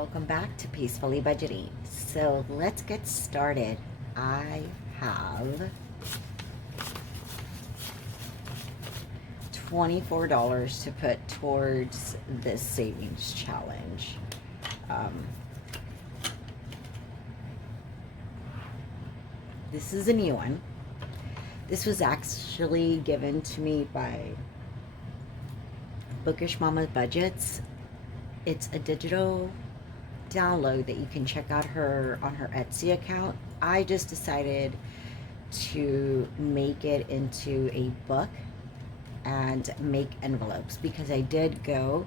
welcome back to Peacefully Budgeting. So let's get started. I have $24 to put towards this savings challenge. This is a new one. This was actually given to me by Bookish Mama Budgets. It's a digital download that you can check out on her Etsy account. I just decided to make it into a book and make envelopes because I did go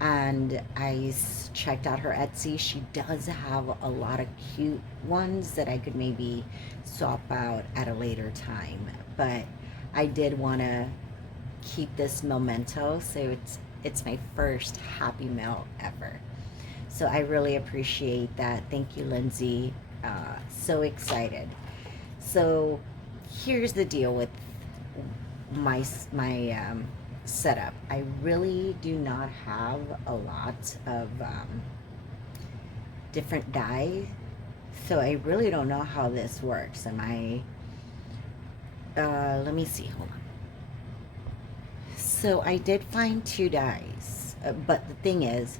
and I checked out her Etsy. She does have a lot of cute ones that I could maybe swap out at a later time, but I did want to keep this memento, so it's my first Happy Mail ever. So I really appreciate that. Thank you, Lindsay. So excited. So here's the deal with my setup. I really do not have a lot of different dies, so I really don't know how this works. Let me see, hold on. So I did find 2 dies, but the thing is,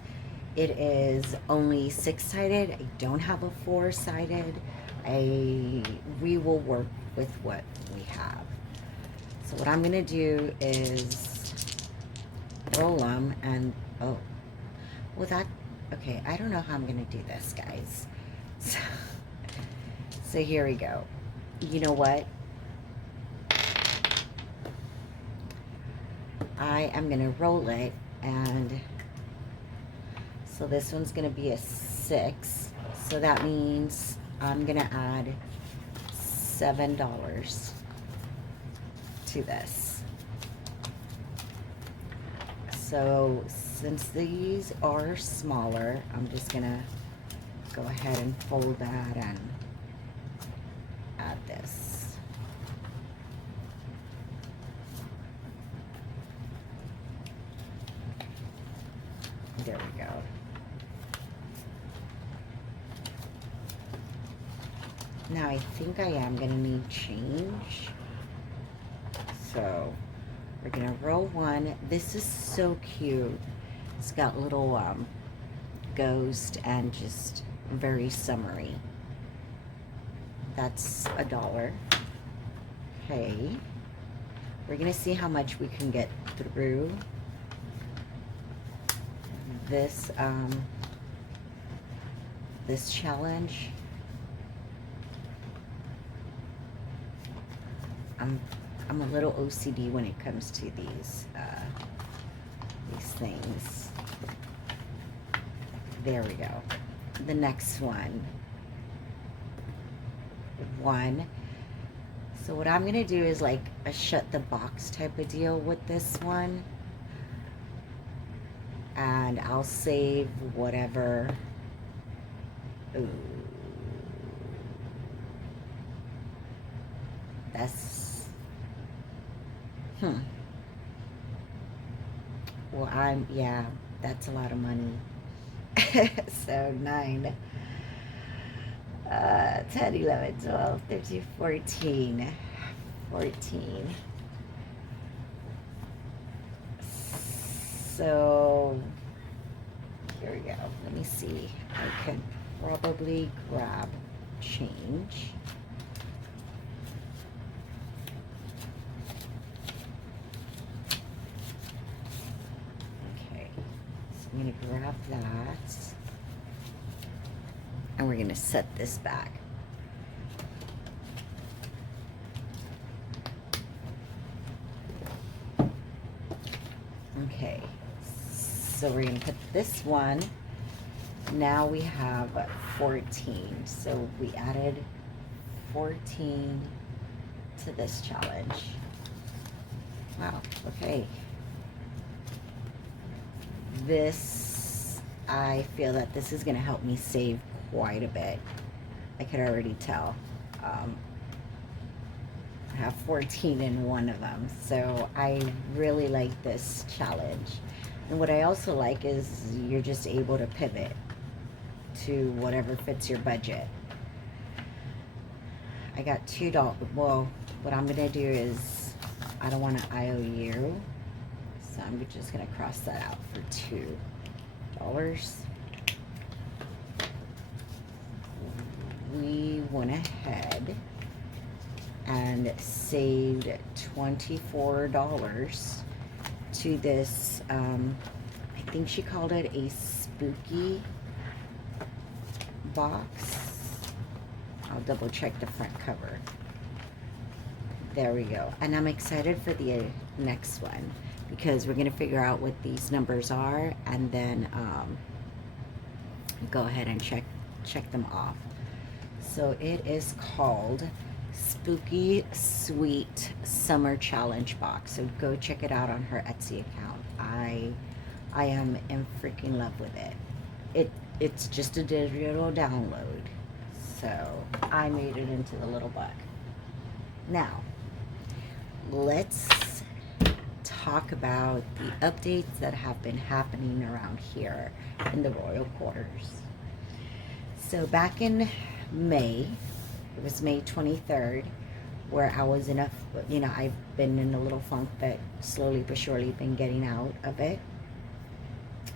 it is only 6-sided. I don't have a 4-sided. We will work with what we have. So what I'm gonna do is roll them and, oh, well okay, I don't know how I'm gonna do this, guys. So here we go. You know what? I am gonna roll it, and so this one's gonna be a 6. So that means I'm gonna add $7 to this. So since these are smaller, I'm just gonna go ahead and fold that and add this. There we go. Now I think I am gonna need change. So we're gonna roll one. This is so cute. It's got little ghost and just very summery. That's $1. Okay. We're gonna see how much we can get through this this challenge. I'm a little OCD when it comes to these things. There we go. The next one. So what I'm gonna do is like a shut the box type of deal with this one. And I'll save whatever. Ooh. That's, well, yeah, that's a lot of money. So 9, 10, 11, 12, 13, 14. So here we go. Let me see. I can probably grab change. Okay, so I'm going to grab that, and we're going to set this back. Okay, so we're going to put this one. Now we have 14. So we added 14 to this challenge. Wow, okay. I feel that this is going to help me save quite a bit. I could already tell. I have 14 in one of them, so I really like this challenge. And what I also like is you're just able to pivot. to whatever fits your budget. I got $2. Well, what I'm gonna do is I don't want to IOU, so I'm just gonna cross that out for $2. We went ahead and saved $24 to this. I think she called it a spooky box. I'll double check the front cover. There we go. And I'm excited for the next one because we're going to figure out what these numbers are and then go ahead and check them off. So it is called Spooky Sweet Summer Challenge Box. So go check it out on her Etsy account. I am in freaking love with it. It's just a digital download. So I made it into the little book. Now, let's talk about the updates that have been happening around here in the royal quarters. So back in May, it was May 23rd, where I was I've been in a little funk, but slowly but surely been getting out of it.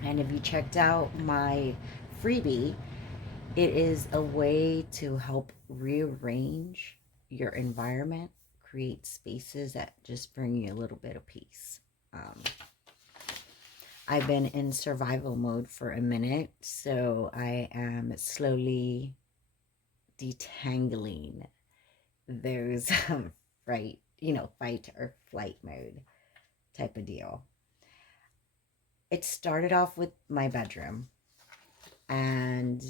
And if you checked out my freebie, it is a way to help rearrange your environment, create spaces that just bring you a little bit of peace. I've been in survival mode for a minute, so I am slowly detangling those fight or flight mode type of deal. It started off with my bedroom, and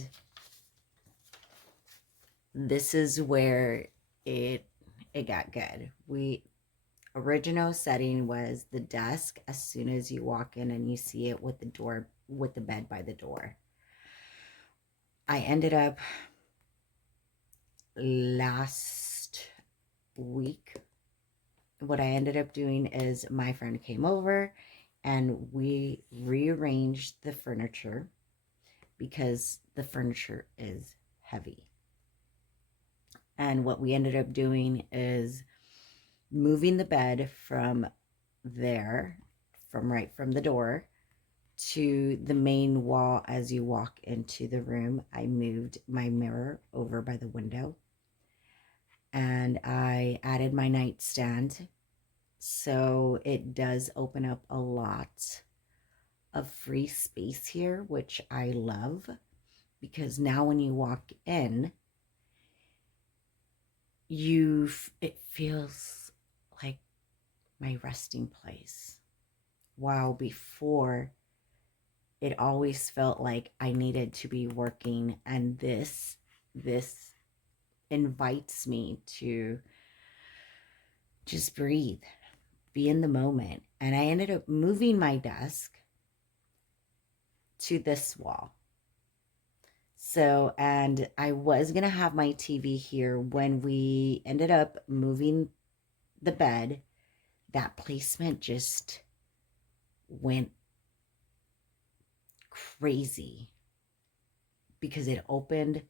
this is where it got good. Original setting was the desk as soon as you walk in and you see it with the bed by the door. I ended up last week, what I ended up doing is my friend came over and we rearranged the furniture because the furniture is heavy. And what we ended up doing is moving the bed from there, from the door to the main wall as you walk into the room. I moved my mirror over by the window and I added my nightstand. So it does open up a lot of free space here, which I love, because now when you walk in, it feels like my resting place. While before, it always felt like I needed to be working, and this invites me to just breathe, be in the moment. And I ended up moving my desk to this wall. So, and I was going to have my TV here. When we ended up moving the bed, that placement just went crazy because it opened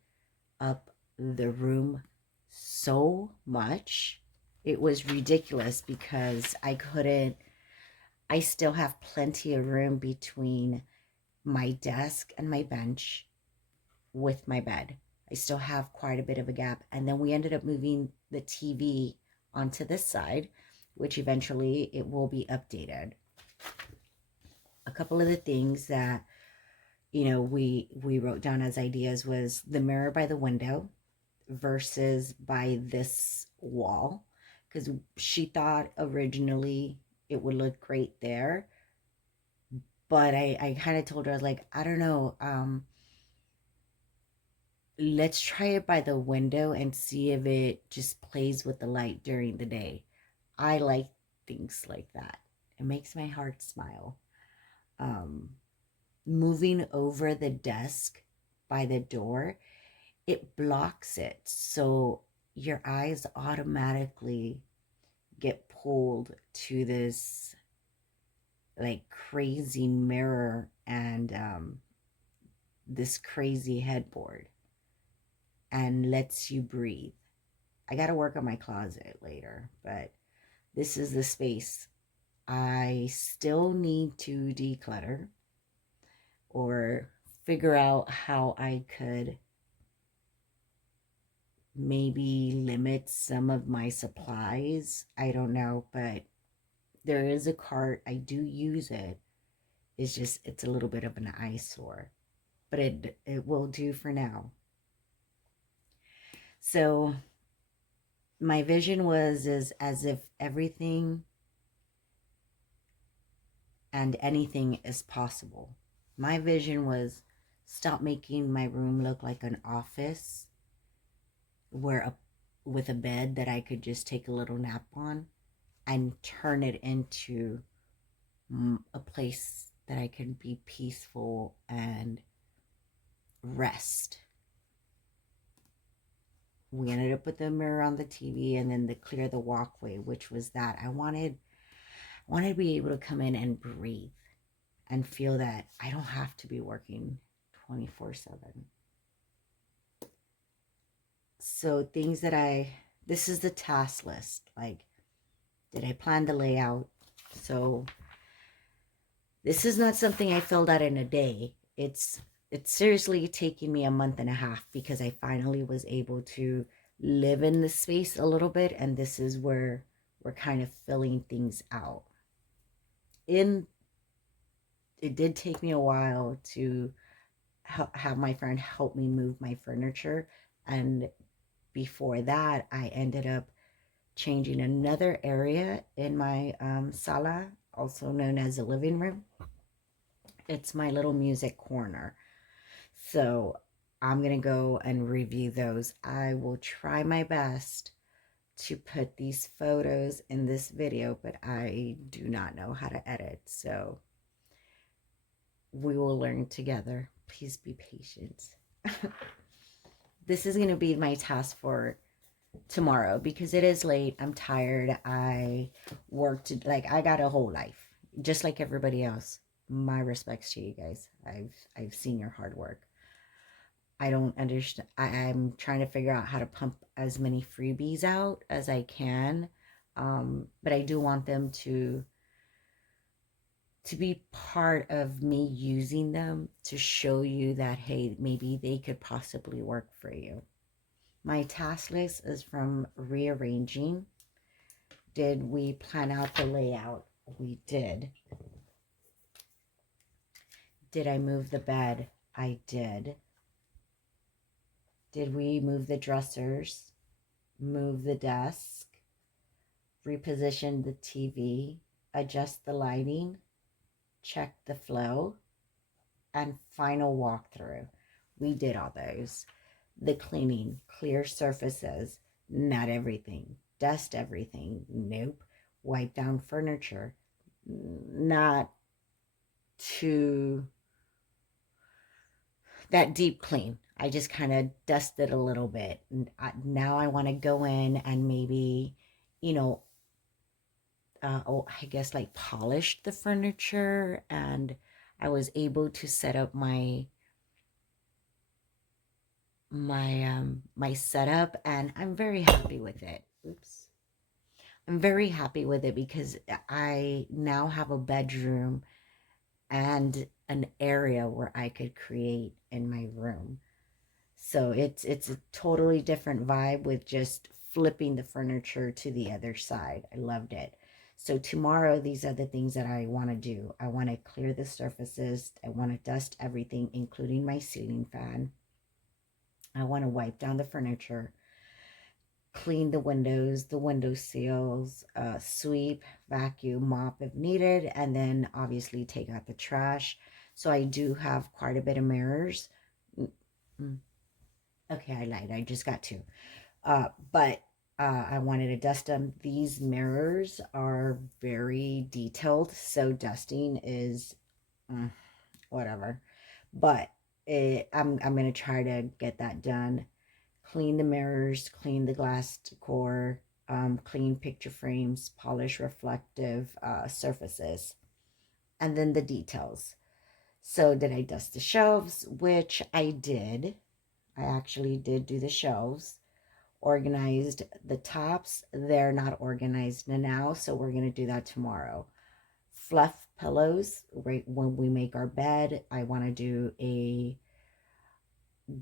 up the room so much. It was ridiculous because I still have plenty of room between my desk and my bench with my bed. I still have quite a bit of a gap. And then we ended up moving the TV onto this side, which eventually it will be updated. A couple of the things that, we wrote down as ideas was the mirror by the window versus by this wall, because she thought originally it would look great there. But I kind of told her, I was like, I don't know, let's try it by the window and see if it just plays with the light during the day. I like things like that. It makes my heart smile. Moving over the desk by the door, it blocks it. So your eyes automatically get pulled to this like crazy mirror, and this crazy headboard and lets you breathe. I got to work on my closet later, but this is the space. I still need to declutter or figure out how I could maybe limit some of my supplies. I don't know, but there is a cart. I do use it. It's just, it's a little bit of an eyesore, but it will do for now. So my vision is as if everything and anything is possible. My vision was stop making my room look like an office where with a bed that I could just take a little nap on, and turn it into a place that I can be peaceful and rest. We ended up with the mirror on the TV and then the clear the walkway, which was that I wanted to be able to come in and breathe and feel that I don't have to be working 24/7. So things that this is the task list. Like, did I plan the layout? So this is not something I filled out in a day. It's seriously taking me a month and a half because I finally was able to live in the space a little bit, and this is where we're kind of filling things out. It did take me a while to have my friend help me move my furniture, and before that I ended up changing another area in my sala, also known as a living room. It's my little music corner. So I'm going to go and review those. I will try my best to put these photos in this video, but I do not know how to edit. So we will learn together. Please be patient. This is going to be my task for tomorrow because it is late. I'm tired. I worked, like, I got a whole life just like everybody else. My respects to you guys. I've seen your hard work. I don't understand. I'm trying to figure out how to pump as many freebies out as I can. But I do want them to be part of me using them to show you that, hey, maybe they could possibly work for you. My task list is from rearranging. Did we plan out the layout? We did. Did I move the bed? I did. Did we move the dressers? Move the desk? Reposition the TV? Adjust the lighting? Check the flow? And final walkthrough. We did all those. The cleaning, clear surfaces, not everything. Dust everything, nope. Wipe down furniture, not too that deep clean. I just kind of dusted a little bit. Now I want to go in and maybe, you know, I guess like polish the furniture, and I was able to set up my my setup, and I'm very happy with it. Oops. I'm very happy with it because I now have a bedroom and an area where I could create in my room. So it's a totally different vibe with just flipping the furniture to the other side. I loved it. So tomorrow, these are the things that I want to do. I want to clear the surfaces. I want to dust everything, including my ceiling fan. I want to wipe down the furniture, clean the window sills, sweep, vacuum, mop if needed, and then obviously take out the trash. So I do have quite a bit of mirrors. Okay, I lied. I just got two. But I wanted to dust them. These mirrors are very detailed, so dusting is whatever. But I'm going to try to get that done. Clean the mirrors, clean the glass decor, clean picture frames, polish reflective surfaces, and then the details. So did I dust the shelves? Which I did. I actually did do the shelves. Organized the tops. They're not organized now, so we're going to do that tomorrow. Fluff pillows, right when we make our bed. I want to do a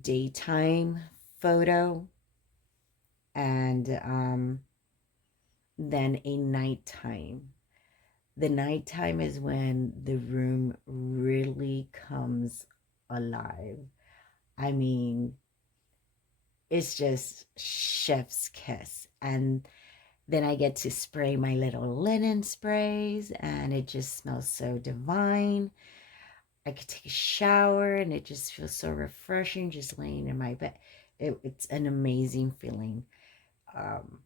daytime photo and then a nighttime. The nighttime is when the room really comes alive. I mean, it's just chef's kiss. And then I get to spray my little linen sprays, and it just smells so divine. I could take a shower, and it just feels so refreshing just laying in my bed. It's an amazing feeling. Um,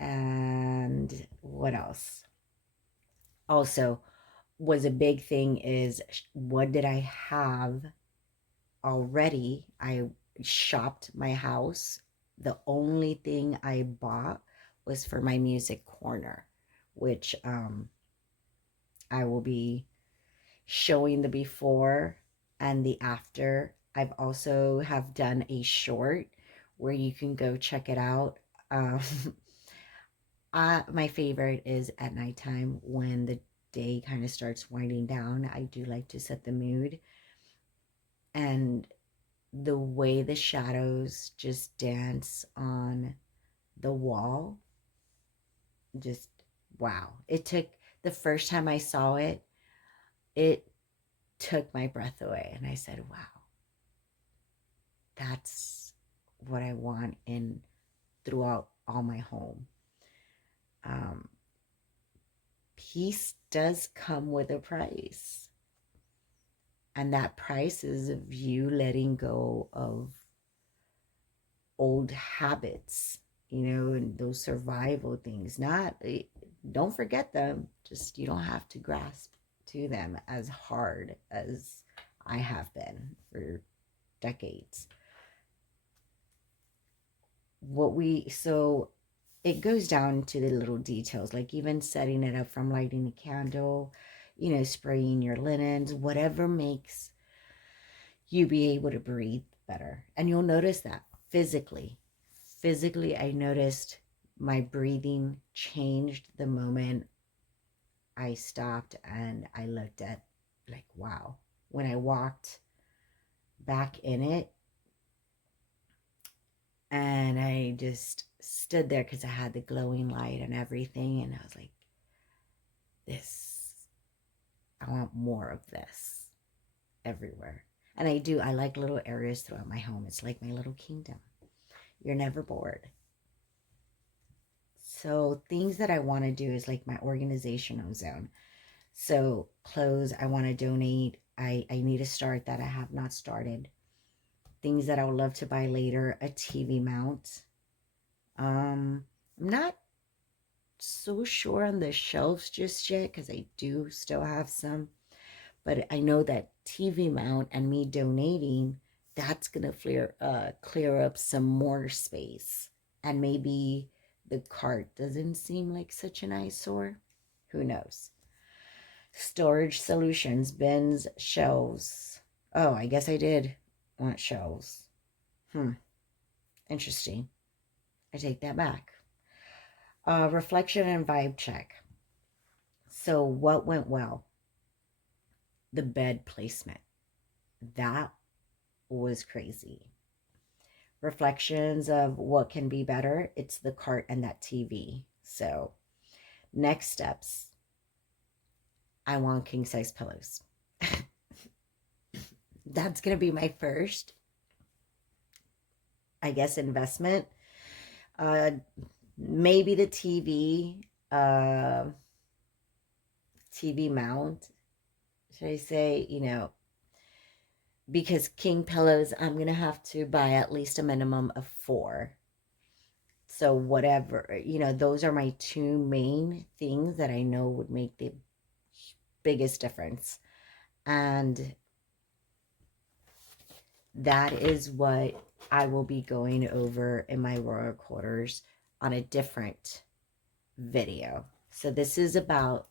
and what else? Also, was a big thing is what did I have already? I shopped my house. The only thing I bought was for my music corner, which I will be showing the before and the after. I've also have done a short where you can go check it out. Um, my favorite is at nighttime when the day kind of starts winding down. I do like to set the mood, and the way the shadows just dance on the wall, just wow. It took the first time I saw it, it took my breath away, and I said, wow, that's what I want in throughout all my home. Um, Peace does come with a price. And that price is of you letting go of old habits, and those survival things. Not, don't forget them, just you don't have to grasp to them as hard as I have been for decades. So it goes down to the little details, like even setting it up from lighting a candle, spraying your linens, whatever makes you be able to breathe better. And you'll notice that physically. Physically, I noticed my breathing changed the moment I stopped and I looked at, like, wow. When I walked back in it, and I just stood there because I had the glowing light and everything, and I was like, this, I want more of this everywhere. And I like little areas throughout my home. It's like my little kingdom. You're never bored. So things that I want to do is like my organizational zone. So clothes I want to donate. I need to start that. I have not started. Things that I would love to buy later. A TV mount. I'm not so sure on the shelves just yet because I do still have some. But I know that TV mount and me donating, that's going to clear up some more space. And maybe the cart doesn't seem like such an eyesore. Who knows? Storage solutions, bins, shelves. Oh, I guess I did want shelves. Interesting. I take that back. Reflection and vibe check. So what went well? The bed placement. That was crazy. Reflections of what can be better. It's the cart and that TV. So next steps. I want king size pillows. That's going to be my first, I guess, investment. Maybe the TV mount. Should I say, because king pillows, I'm going to have to buy at least a minimum of 4. So whatever, those are my 2 main things that I know would make the biggest difference. And that is what I will be going over in my royal quarters on a different video. So this is about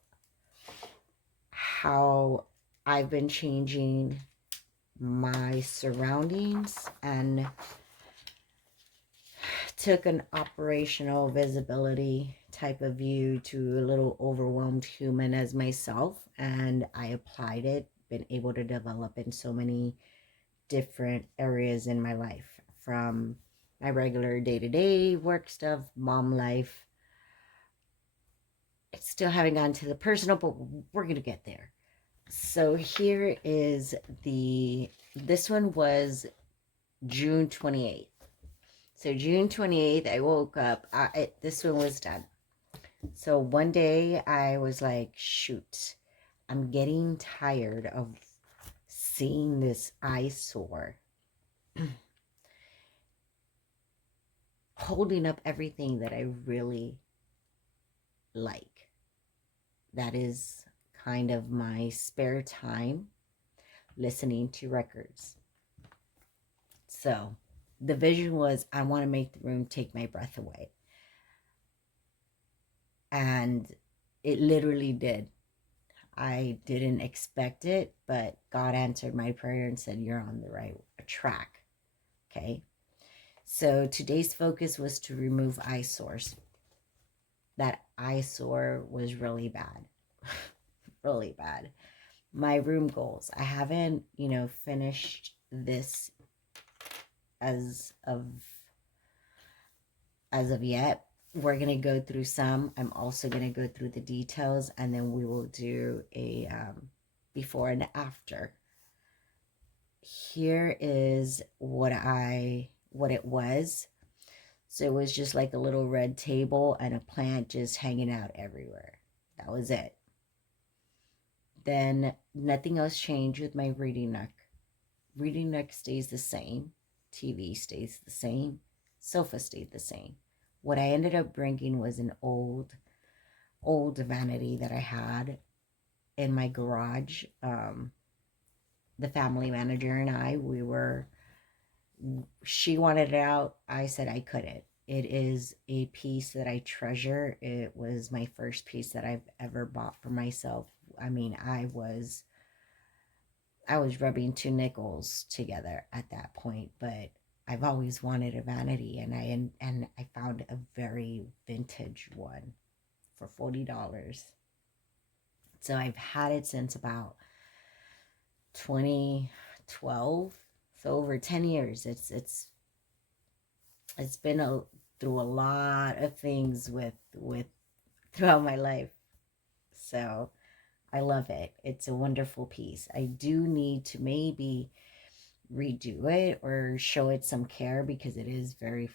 how I've been changing my surroundings and took an operational visibility type of view to a little overwhelmed human as myself, and I applied it, been able to develop in so many different areas in my life, from my regular day-to-day work stuff, mom life. I still haven't gotten to the personal, but we're gonna get there. So here is this one was June 28th. So June 28th, I woke up. This one was done. So one day I was like, shoot, I'm getting tired of seeing this eyesore holding up everything that I really like. That is kind of my spare time, listening to records. So the vision was, I want to make the room take my breath away. And it literally did. I didn't expect it, but God answered my prayer and said, you're on the right track. Okay. So today's focus was to remove eyesores. That eyesore was really bad. Really bad. My room goals. I haven't, finished this as of yet. We're going to go through some. I'm also going to go through the details, and then we will do a before and after. Here is what it was. So it was just like a little red table and a plant just hanging out everywhere. That was it. Then nothing else changed with my reading nook. Reading nook stays the same. TV stays the same. Sofa stayed the same. What I ended up bringing was an old vanity that I had in my garage. The family manager and I, she wanted it out. I said I couldn't. It is a piece that I treasure. It was my first piece that I've ever bought for myself. I mean, I was rubbing two nickels together at that point, but I've always wanted a vanity, and I found a very vintage one for $40. So I've had it since about 2012. So over 10 years. It's been through a lot of things with throughout my life. So I love it. It's a wonderful piece. I do need to maybe redo it or show it some care, because it is very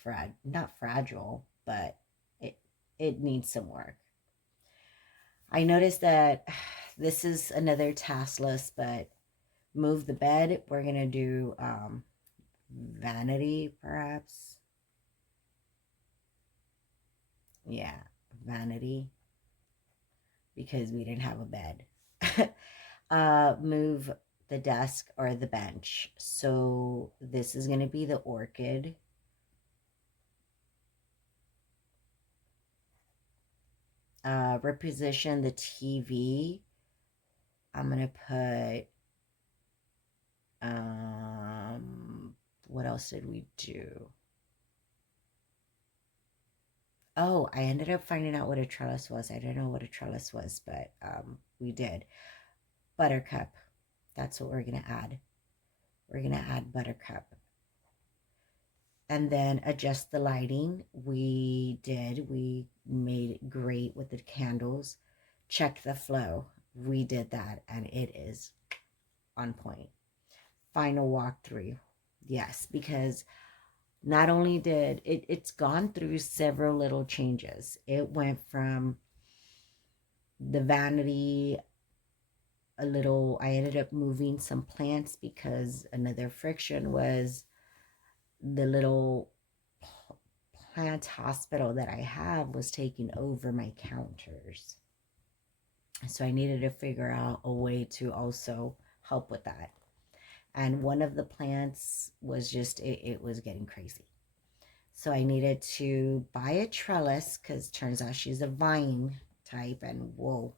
not fragile, but it needs some work. I noticed that this is another task list, but move the bed. We're gonna do vanity, perhaps. Yeah, vanity, because we didn't have a bed. Move the desk or the bench. So this is going to be the orchid. Reposition the TV. I'm going to put, what else did we do? Oh, I ended up finding out what a trellis was. I didn't know what a trellis was, but we did. Buttercup. That's what we're going to add. We're going to add buttercup. And then adjust the lighting. We made it great with the candles. Check the flow. We did that, and it is on point. Final walkthrough. Yes, because not only did it's gone through several little changes. It went from the vanity a little. I ended up moving some plants because another friction was the little plant hospital that I have was taking over my counters. So I needed to figure out a way to also help with that. And one of the plants was just, it was getting crazy. So I needed to buy a trellis, because turns out she's a vine type, and whoa,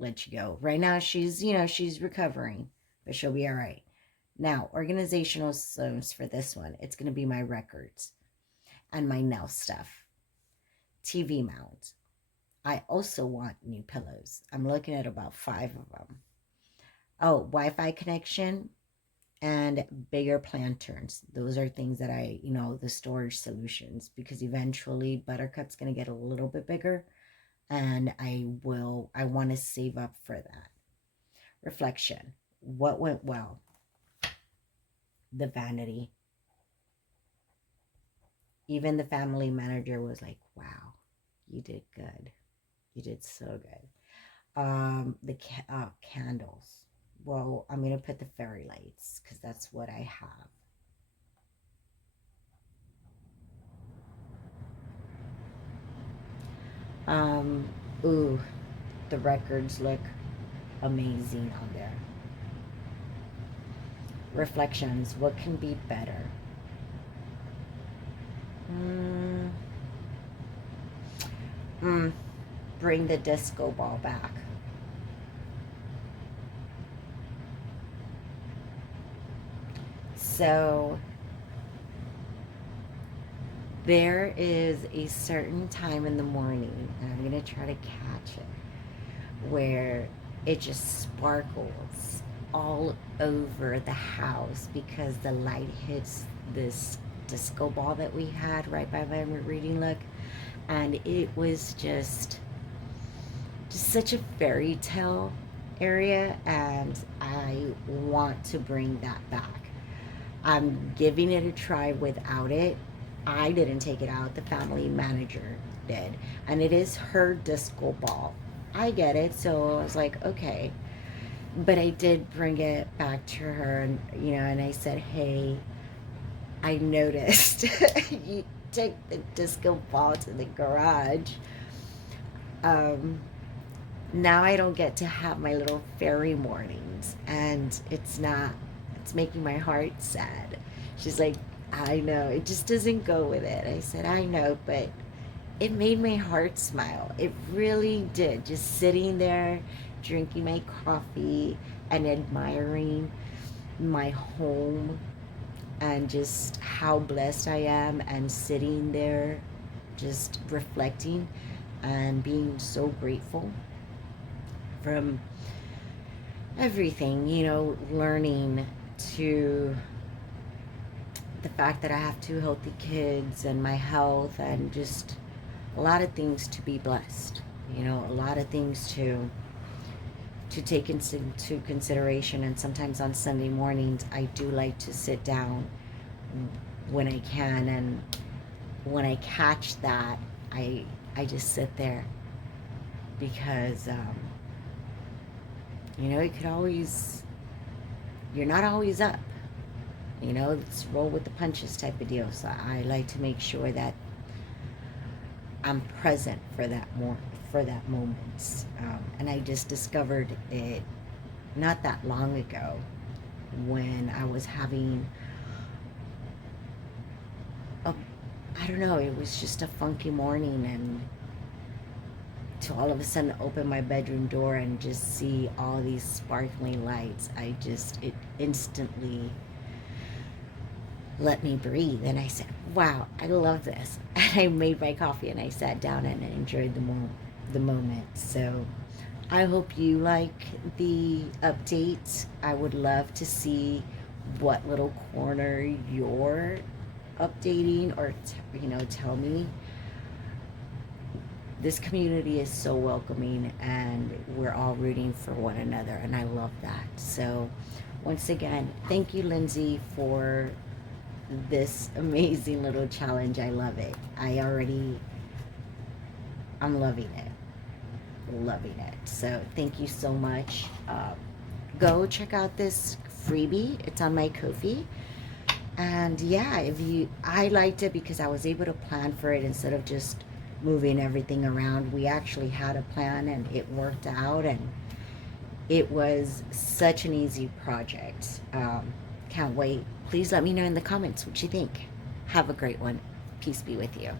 let you go. Right now, she's, you know, she's recovering, but she'll be all right. Now, organizational zones for this one, it's going to be my records and my nail stuff. TV mount. I also want new pillows. I'm looking at about 5 of them. Oh, Wi-Fi connection and bigger planterns. Those are things that I, you know, the storage solutions, because eventually Buttercup's going to get a little bit bigger, and I want to save up for that. Reflection. What went well? The vanity. Even the family manager was like, wow, you did good. You did so good. The candles. Well, I'm going to put the fairy lights because that's what I have. Ooh, the records look amazing on there. Reflections. What can be better? Bring the disco ball back. So there is a certain time in the morning, and I'm going to try to catch it, where it just sparkles all over the house because the light hits this disco ball that we had right by my reading nook, and it was just such a fairy tale area, and I want to bring that back. I'm giving it a try without it. I didn't take it out, the family manager did, and it is her disco ball. I get it, so I was like, okay. But I did bring it back to her, and you know, and I said, hey, I noticed you took the disco ball to the garage. um Now I don't get to have my little fairy mornings, and it's making my heart sad. She's like, I know, it just doesn't go with it. I said, I know, but it made my heart smile. It really did. Just sitting there, drinking my coffee and admiring my home, and just how blessed I am, and sitting there just reflecting and being so grateful from everything, you know, learning to the fact that I have 2 healthy kids and my health, and just a lot of things to be blessed, you know, a lot of things to take into consideration. And sometimes on Sunday mornings I do like to sit down when I can, and when I catch that, I just sit there, because you know, you're not always up. You know, it's roll with the punches type of deal. So I like to make sure that I'm present for that moment. And I just discovered it not that long ago, when I was having I don't know, it was just a funky morning, and to all of a sudden open my bedroom door and just see all these sparkling lights, it instantly let me breathe. And I said, wow, I love this. And I made my coffee and I sat down and enjoyed the moment. So I hope you like the update. I would love to see what little corner you're updating, or you know, tell me. This community is so welcoming, and we're all rooting for one another, and I love that. So once again, thank you, Lindsay, for this amazing little challenge. I love it. I'm loving it. So thank you so much. Go check out this freebie. It's on my Ko-Fi. And yeah, I liked it because I was able to plan for it instead of just moving everything around. We actually had a plan, and it worked out, and it was such an easy project. Can't wait. Please let me know in the comments what you think. Have a great one. Peace be with you.